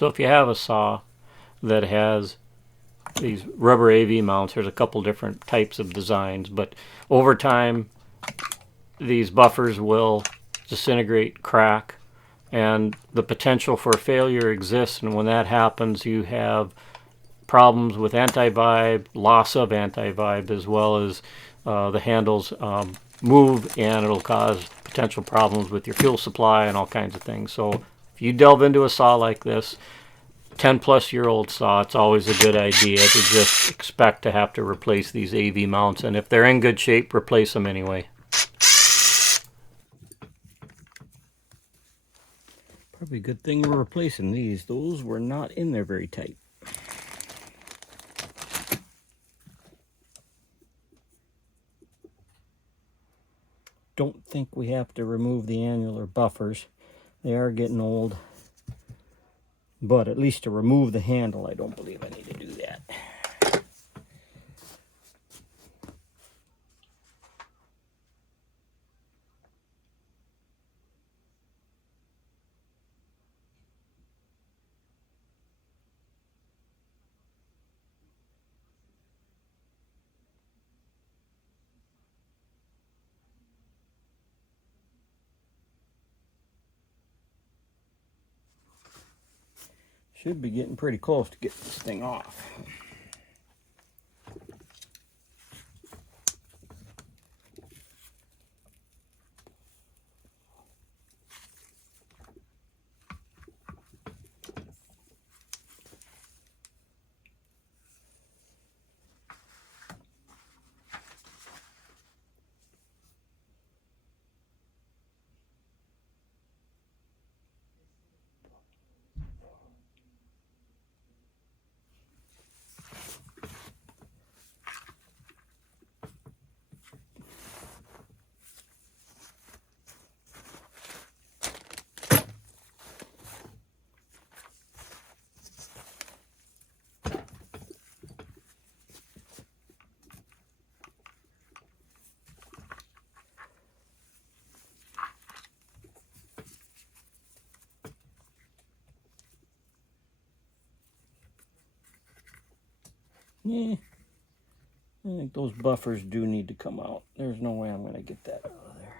So if you have a saw that has these rubber AV mounts, there's a couple different types of designs, but over time these buffers will disintegrate, crack, and the potential for failure exists. And when that happens, you have problems with anti-vibe, loss of anti-vibe, as well as the handles move, and it'll cause potential problems with your fuel supply and all kinds of things. So if you delve into a saw like this, 10-plus-year-old saw, it's always a good idea to just expect to have to replace these AV mounts, and if they're in good shape, replace them anyway. Probably a good thing we're replacing these. Those were not in there very tight. Don't think we have to remove the annular buffers. They are getting old. But at least to remove the handle, I don't believe I need to do that. Should be getting pretty close to getting this thing off. Yeah, I think those buffers do need to come out. There's no way I'm going to get that out of there.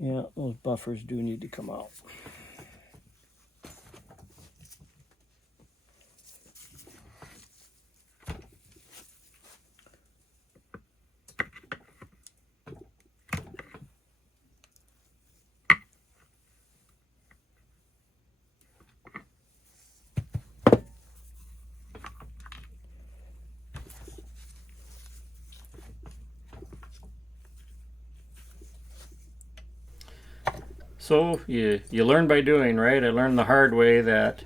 Yeah, those buffers do need to come out. So you learn by doing, right? I learned the hard way that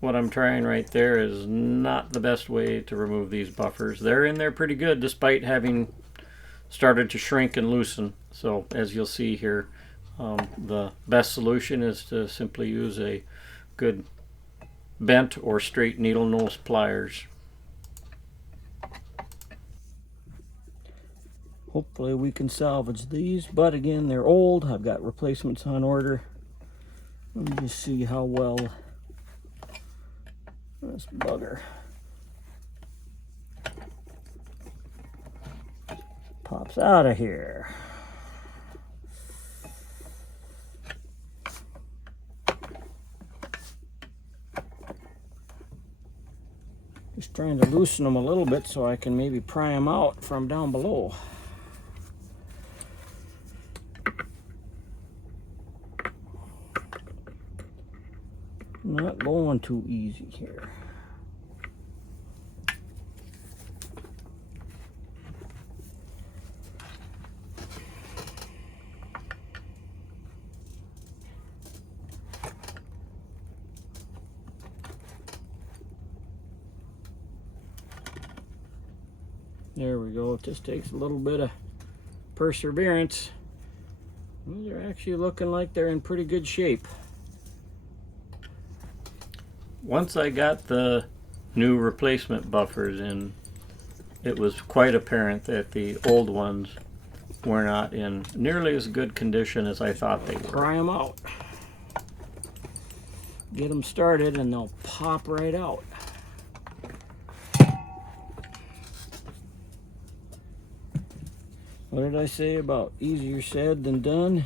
what I'm trying right there is not the best way to remove these buffers. They're in there pretty good despite having started to shrink and loosen. So as you'll see here, the best solution is to simply use a good bent or straight needle nose pliers. Hopefully we can salvage these, but again, they're old. I've got replacements on order. Let me just see how well this bugger pops out of here. Just trying to loosen them a little bit so I can maybe pry them out from down below. Not going too easy here. There we go. It just takes a little bit of perseverance. Well, they're actually looking like they're in pretty good shape. Once I got the new replacement buffers in, it was quite apparent that the old ones were not in nearly as good condition as I thought they were. Pry them out. get them started and they'll pop right out. What did I say about easier said than done?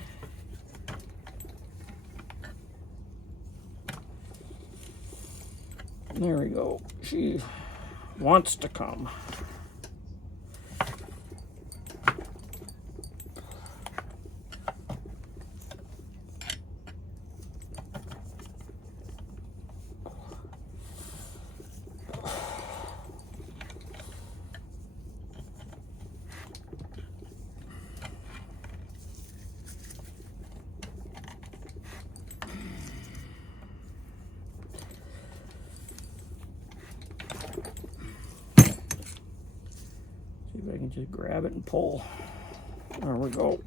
There we go. She wants to come. See if I can just grab it and pull. There we go.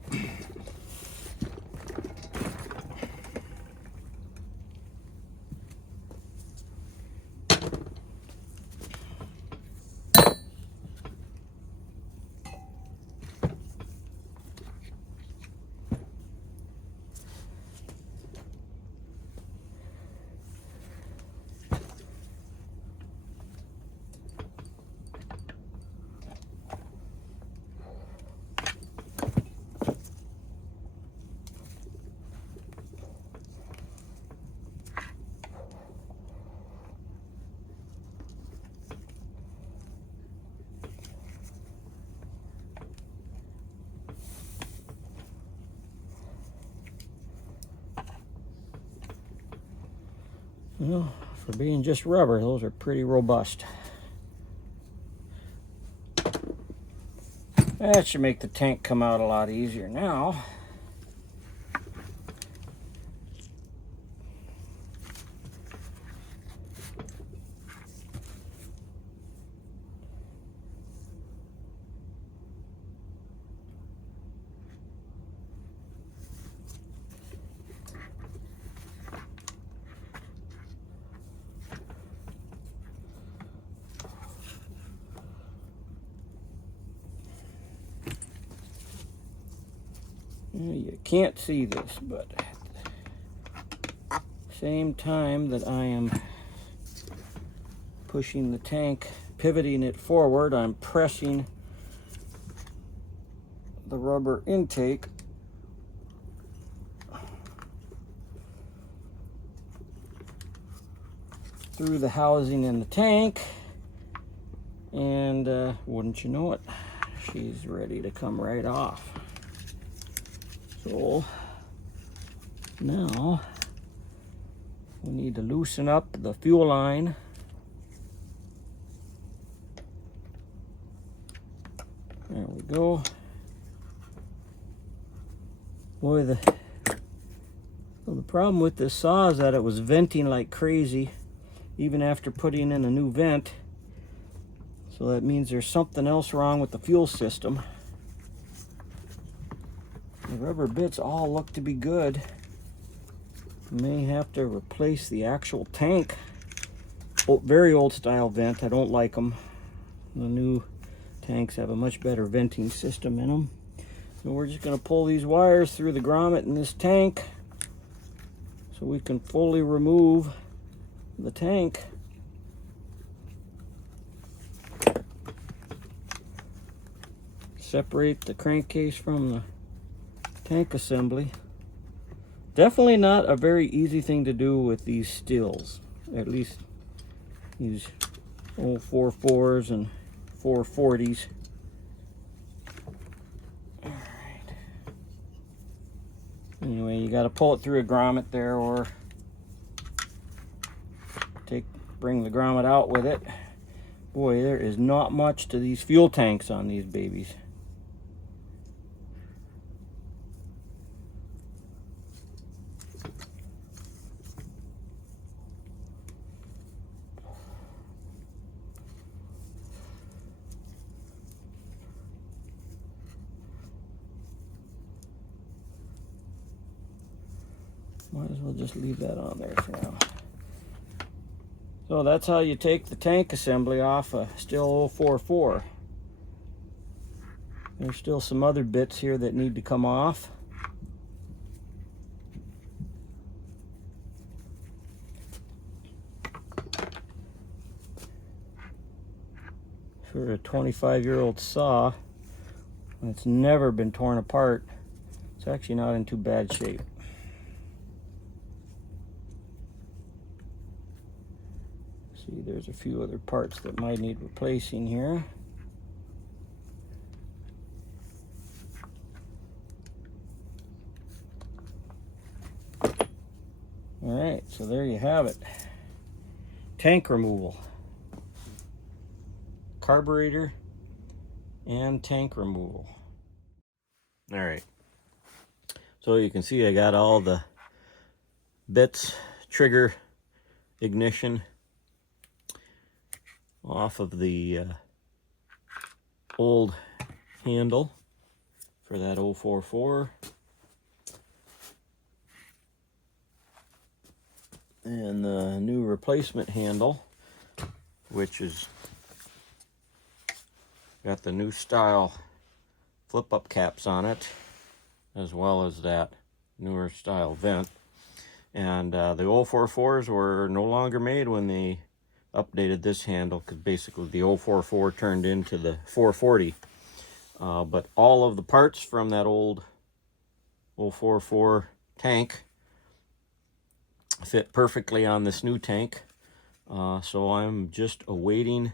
Well, for being just rubber, those are pretty robust. That should make the tank come out a lot easier now. You can't see this, but at the same time that I am pushing the tank, pivoting it forward, I'm pressing the rubber intake through the housing in the tank, and wouldn't you know it, she's ready to come right off. So now we need to loosen up the fuel line. There we go. Boy, the problem with this saw is that it was venting like crazy even after putting in a new vent. So that means there's something else wrong with the fuel system. The rubber bits all look to be good. May have to replace the actual tank. Very old style vent. I don't like them. The new tanks have a much better venting system in them. So we're just going to pull these wires through the grommet in this tank so we can fully remove the tank. Separate the crankcase from the tank assembly. Definitely not a very easy thing to do with these Stihls, at least these old 4.4s and 440s. All right. Anyway, you got to pull it through a grommet there, or bring the grommet out with it. Boy, there is not much to these fuel tanks on these babies. Might as well just leave that on there for now. So that's how you take the tank assembly off a Stihl 4.4. There's still some other bits here that need to come off. for a 25-year-old saw, and it's never been torn apart. It's actually not in too bad shape. See, there's a few other parts that might need replacing here. Alright, so there you have it. Tank removal. Carburetor and tank removal. Alright, so you can see I got all the bits, trigger, ignition off of the old handle for that 044. And the new replacement handle, which is got the new style flip-up caps on it, as well as that newer style vent. And the 044s were no longer made when they updated this handle, because basically the 044 turned into the 440. But all of the parts from that old 044 tank fit perfectly on this new tank. So I'm just awaiting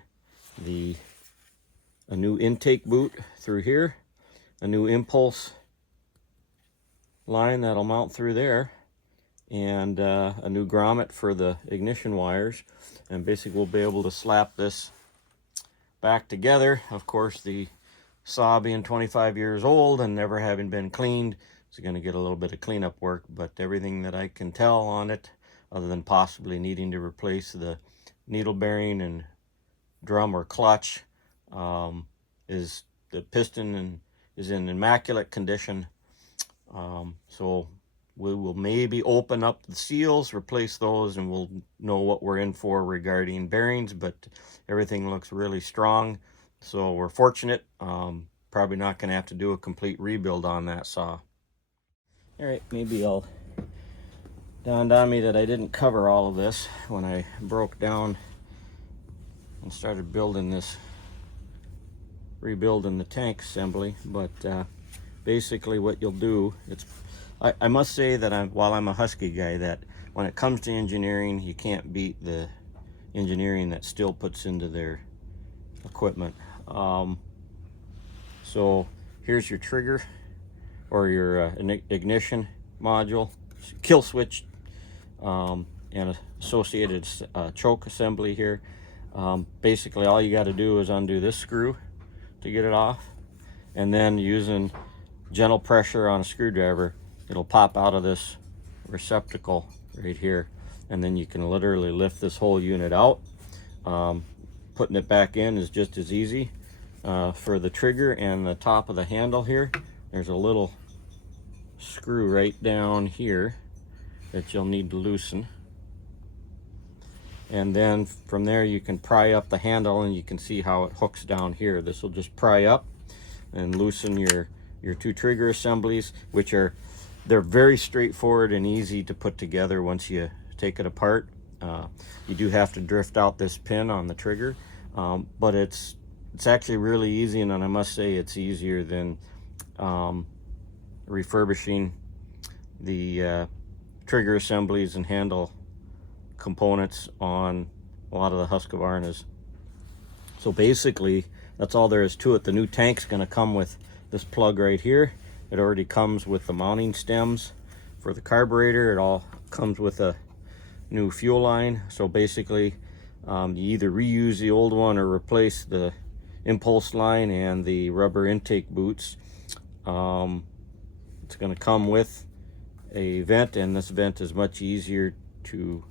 a new intake boot through here, a new impulse line that'll mount through there, and a new grommet for the ignition wires. And basically we'll be able to slap this back together. Of course, the saw being 25 years old and never having been cleaned, it's going to get a little bit of cleanup work, but everything that I can tell on it, other than possibly needing to replace the needle bearing and drum or clutch, is the piston is in immaculate condition. So we will maybe open up the seals, replace those, and we'll know what we're in for regarding bearings, but everything looks really strong. So we're fortunate. Probably not going to have to do a complete rebuild on that saw. All right, maybe dawned on me that I didn't cover all of this when I broke down and started building rebuilding the tank assembly. But basically what you'll do, I must say that while I'm a Husky guy, that when it comes to engineering, you can't beat the engineering that Stihl puts into their equipment. So here's your trigger, or your ignition module, kill switch, and associated choke assembly here. Basically all you got to do is undo this screw to get it off, and then using gentle pressure on a screwdriver, it'll pop out of this receptacle right here, and then you can literally lift this whole unit out. Putting it back in is just as easy. For the trigger and the top of the handle here, there's a little screw right down here that you'll need to loosen, and then from there you can pry up the handle, and you can see how it hooks down here. This will just pry up and loosen your two trigger assemblies, which they're very straightforward and easy to put together once you take it apart. You do have to drift out this pin on the trigger, but it's actually really easy, and I must say it's easier than refurbishing the trigger assemblies and handle components on a lot of the Husqvarnas. So basically that's all there is to it. The new tank's going to come with this plug right here. It already comes with the mounting stems for the carburetor. It all comes with a new fuel line. So basically you either reuse the old one or replace the impulse line and the rubber intake boots. It's going to come with a vent, and this vent is much easier to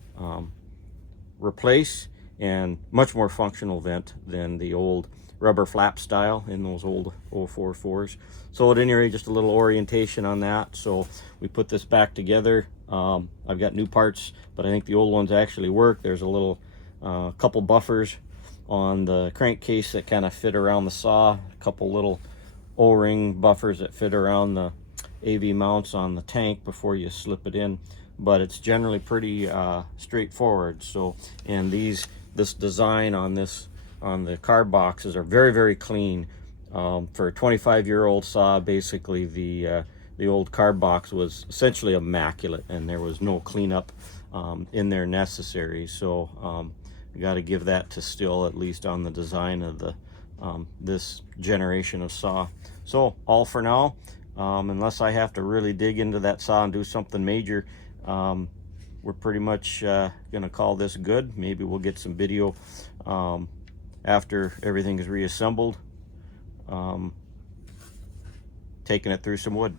replace and much more functional vent than the old rubber flap style in those old 044s. So at any rate, just a little orientation on that. So we put this back together. I've got new parts, but I think the old ones actually work. There's a little couple buffers on the crankcase that kind of fit around the saw, a couple little O-ring buffers that fit around the AV mounts on the tank before you slip it in, but it's generally pretty straightforward. So, and this design on this on the carb boxes are very, very clean. For a 25-year-old saw, basically the old carb box was essentially immaculate, and there was no cleanup in there necessary. So you got to give that to Stihl, at least on the design of the this generation of saw. So all for now, unless I have to really dig into that saw and do something major, we're pretty much gonna call this good. Maybe we'll get some video after everything is reassembled, taking it through some wood.